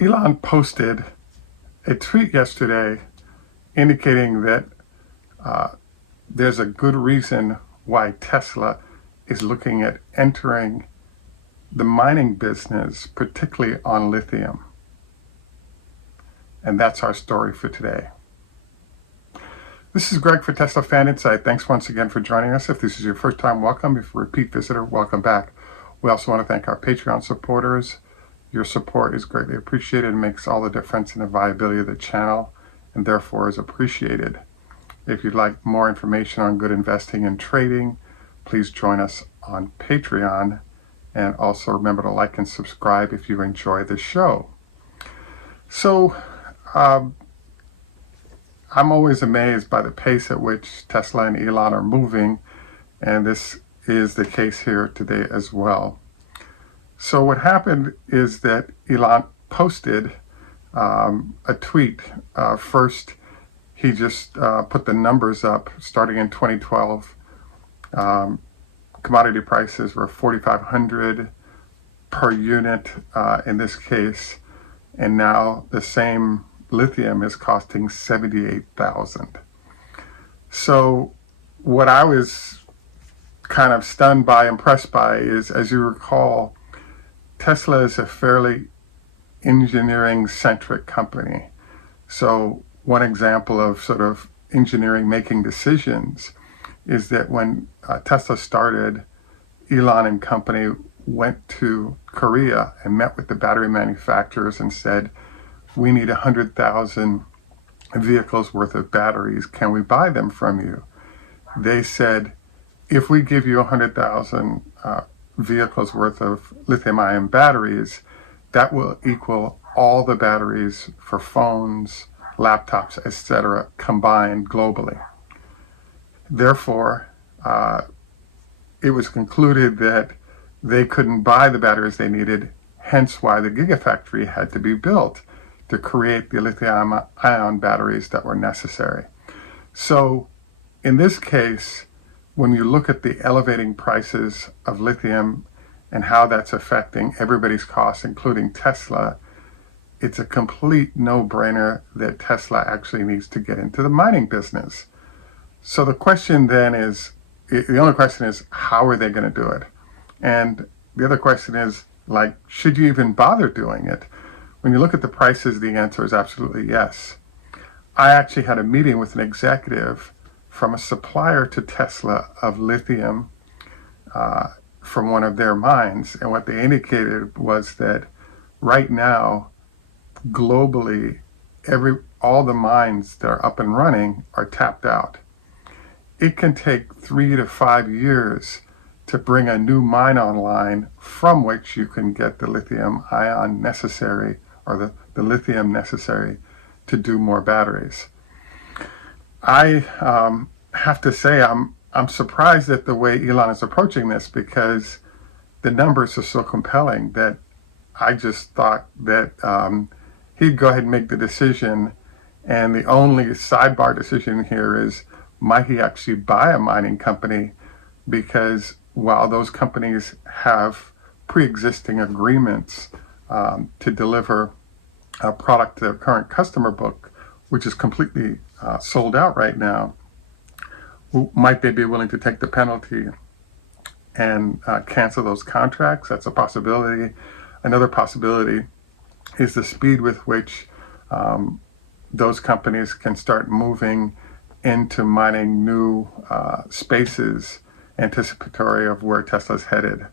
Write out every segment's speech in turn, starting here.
Elon posted a tweet yesterday indicating that there's a good reason why Tesla is looking at entering the mining business, particularly on lithium. And that's our story for today. This is Greg for Teslafaninsight. Thanks once again for joining us. If this is your first time, welcome. If you're a repeat visitor, welcome back. We also want to thank our Patreon supporters. Your support is greatly appreciated and makes all the difference in the viability of the channel, and therefore is appreciated. If you'd like more information on good investing and trading, please join us on Patreon. And also remember to like and subscribe if you enjoy the show. So, I'm always amazed by the pace at which Tesla and Elon are moving, and this is the case here today as well. So what happened is that Elon posted a tweet. First, he just put the numbers up starting in 2012. Commodity prices were $4,500 per unit in this case, and now the same lithium is costing $78,000. So what I was kind of stunned by, impressed by, is, as you recall, Tesla is a fairly engineering-centric company. So one example of sort of engineering making decisions is that when Tesla started, Elon and company went to Korea and met with the battery manufacturers and said, we need 100,000 vehicles worth of batteries. Can we buy them from you? They said, if we give you 100,000 vehicles worth of lithium-ion batteries, that will equal all the batteries for phones, laptops, etc., combined globally. Therefore, it was concluded that they couldn't buy the batteries they needed, hence why the Gigafactory had to be built to create the lithium-ion batteries that were necessary. So in this case, when you look at the elevating prices of lithium and how that's affecting everybody's costs, including Tesla, it's a complete no-brainer that Tesla actually needs to get into the mining business. So the question then is, the only question is, how are they going to do it? And the other question is, like, should you even bother doing it? When you look at the prices, the answer is absolutely yes. I actually had a meeting with an executive from a supplier to Tesla of lithium from one of their mines. And what they indicated was that right now, globally, all the mines that are up and running are tapped out. It can take 3 to 5 years to bring a new mine online from which you can get the lithium ion necessary, or the lithium necessary to do more batteries. I have to say I'm surprised at the way Elon is approaching this, because the numbers are so compelling that I just thought that he'd go ahead and make the decision, and the only sidebar decision here is, might he actually buy a mining company? Because while those companies have pre-existing agreements to deliver a product to their current customer book, which is completely sold out right now, might they be willing to take the penalty and cancel those contracts? That's a possibility. Another possibility is the speed with which those companies can start moving into mining new spaces anticipatory of where Tesla's headed.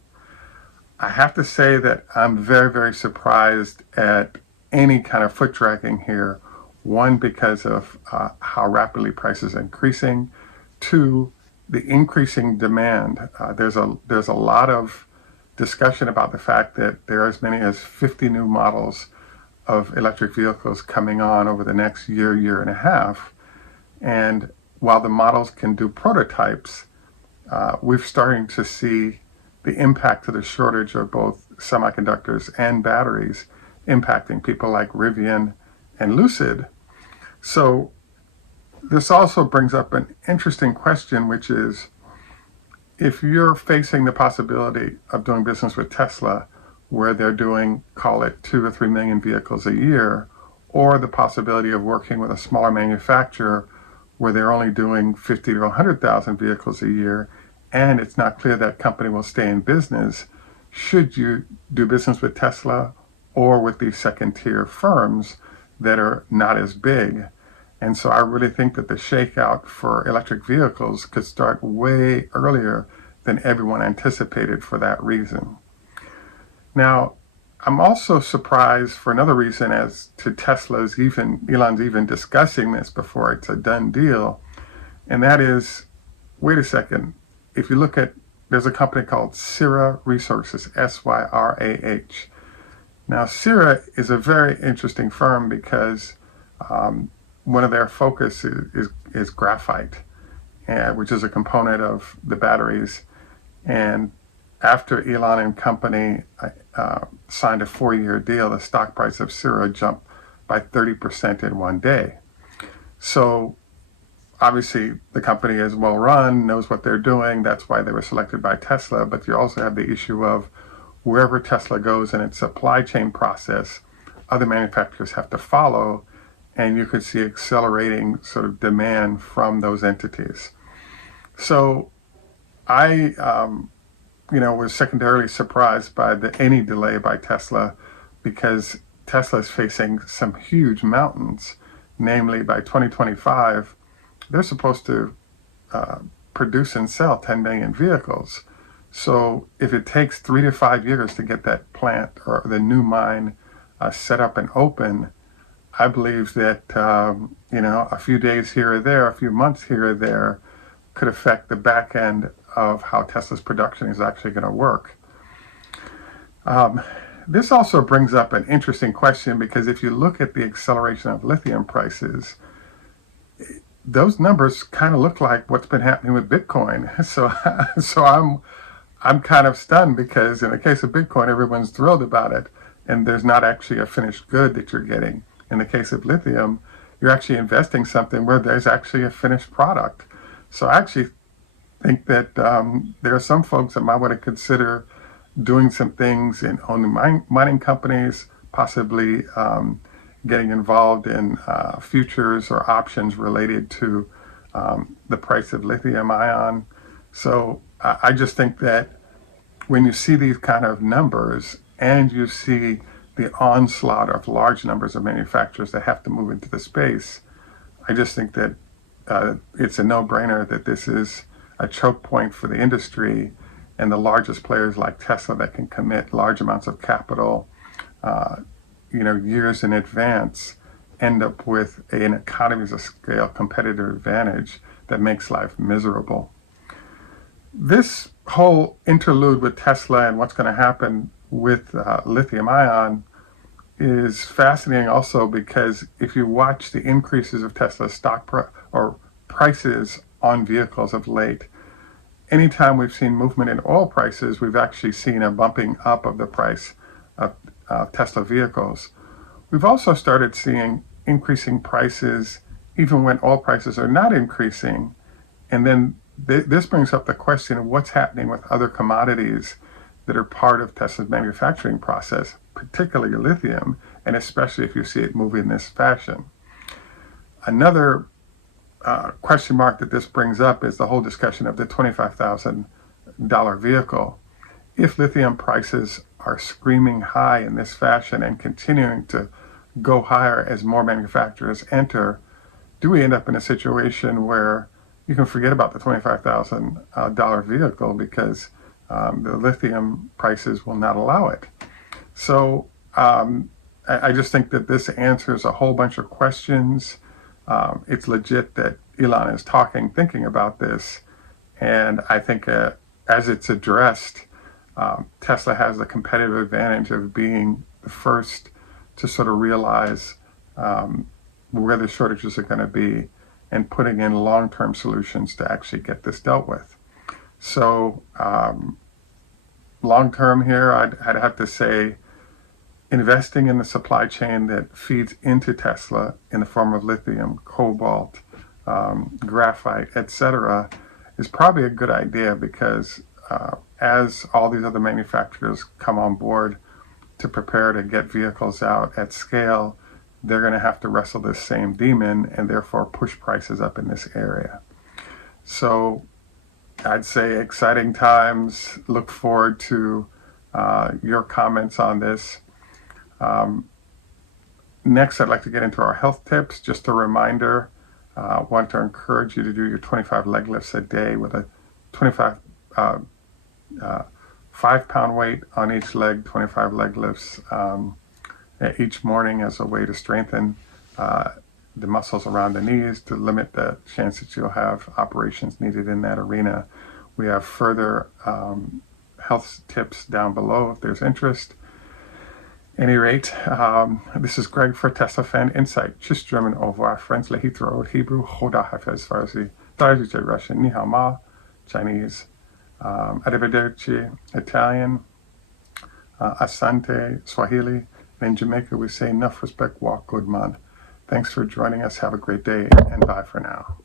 I have to say that I'm very, very surprised at any kind of foot dragging here. One, because of how rapidly prices are increasing. Two, the increasing demand. There's a lot of discussion about the fact that there are as many as 50 new models of electric vehicles coming on over the next year and a half. And while the models can do prototypes, we're starting to see the impact of the shortage of both semiconductors and batteries impacting people like Rivian and Lucid. So this also brings up an interesting question, which is, if you're facing the possibility of doing business with Tesla, where they're doing, call it 2 or 3 million vehicles a year, or the possibility of working with a smaller manufacturer where they're only doing 50 to 100,000 vehicles a year, and it's not clear that company will stay in business should you do business with Tesla or with these second-tier firms that are not as big. And so I really think that the shakeout for electric vehicles could start way earlier than everyone anticipated for that reason. Now, I'm also surprised for another reason as to Elon's even discussing this before it's a done deal. And that is, wait a second, if you look at, there's a company called Syrah Resources, Syrah. Now, Syrah is a very interesting firm because one of their focus is graphite, which is a component of the batteries. And after Elon and company signed a 4-year deal, the stock price of Syrah jumped by 30% in one day. So obviously the company is well run, knows what they're doing. That's why they were selected by Tesla. But you also have the issue of wherever Tesla goes in its supply chain process, other manufacturers have to follow, and you could see accelerating sort of demand from those entities. So I was secondarily surprised by any delay by Tesla, because Tesla is facing some huge mountains. Namely, by 2025, they're supposed to produce and sell 10 million vehicles. So if it takes 3 to 5 years to get that plant or the new mine set up and open, I believe that a few days here or there, a few months here or there, could affect the back end of how Tesla's production is actually going to work. This also brings up an interesting question, because if you look at the acceleration of lithium prices, those numbers kind of look like what's been happening with Bitcoin. So I'm kind of stunned, because in the case of Bitcoin, everyone's thrilled about it, and there's not actually a finished good that you're getting. In the case of lithium, you're actually investing something where there's actually a finished product. So I actually think that there are some folks that might want to consider doing some things in owning mining companies, possibly getting involved in futures or options related to the price of lithium ion. So I just think that when you see these kind of numbers and you see the onslaught of large numbers of manufacturers that have to move into the space, I just think that it's a no-brainer that this is a choke point for the industry, and the largest players like Tesla that can commit large amounts of capital, years in advance, end up with an economies of scale competitive advantage that makes life miserable. This whole interlude with Tesla and what's going to happen with lithium ion is fascinating also, because if you watch the increases of Tesla's prices on vehicles of late, anytime we've seen movement in oil prices, we've actually seen a bumping up of the price of Tesla vehicles. We've also started seeing increasing prices even when oil prices are not increasing. And then this brings up the question of what's happening with other commodities that are part of Tesla's manufacturing process, particularly lithium, and especially if you see it move in this fashion. Another question mark that this brings up is the whole discussion of the $25,000 vehicle. If lithium prices are screaming high in this fashion and continuing to go higher as more manufacturers enter, do we end up in a situation where you can forget about the $25,000 vehicle because the lithium prices will not allow it? So I just think that this answers a whole bunch of questions. It's legit that Elon is thinking about this, and I think as it's addressed, Tesla has the competitive advantage of being the first to sort of realize where the shortages are going to be and putting in long-term solutions to actually get this dealt with. So long-term here, I'd have to say investing in the supply chain that feeds into Tesla in the form of lithium, cobalt, graphite, etc., is probably a good idea, because as all these other manufacturers come on board to prepare to get vehicles out at scale, they're going to have to wrestle this same demon and therefore push prices up in this area. So I'd say exciting times. Look forward to your comments on this. Next, I'd like to get into our health tips. Just a reminder, I want to encourage you to do your 25 leg lifts a day with a 5-pound weight on each leg, 25 leg lifts each morning as a way to strengthen the muscles around the knees to limit the chance that you'll have operations needed in that arena. We have further health tips down below if there's interest. Any rate, this is Greg for Teslafaninsight. Tschüss, German, au revoir, French, Lehithro, Hebrew, Choda Hafez, Farsi, Darjije, Russian, Ni Hao Ma, Chinese, Arrivederci, Italian, Asante, Swahili, and in Jamaica we say enough respect, walk good man. Thanks for joining us. Have a great day, and bye for now.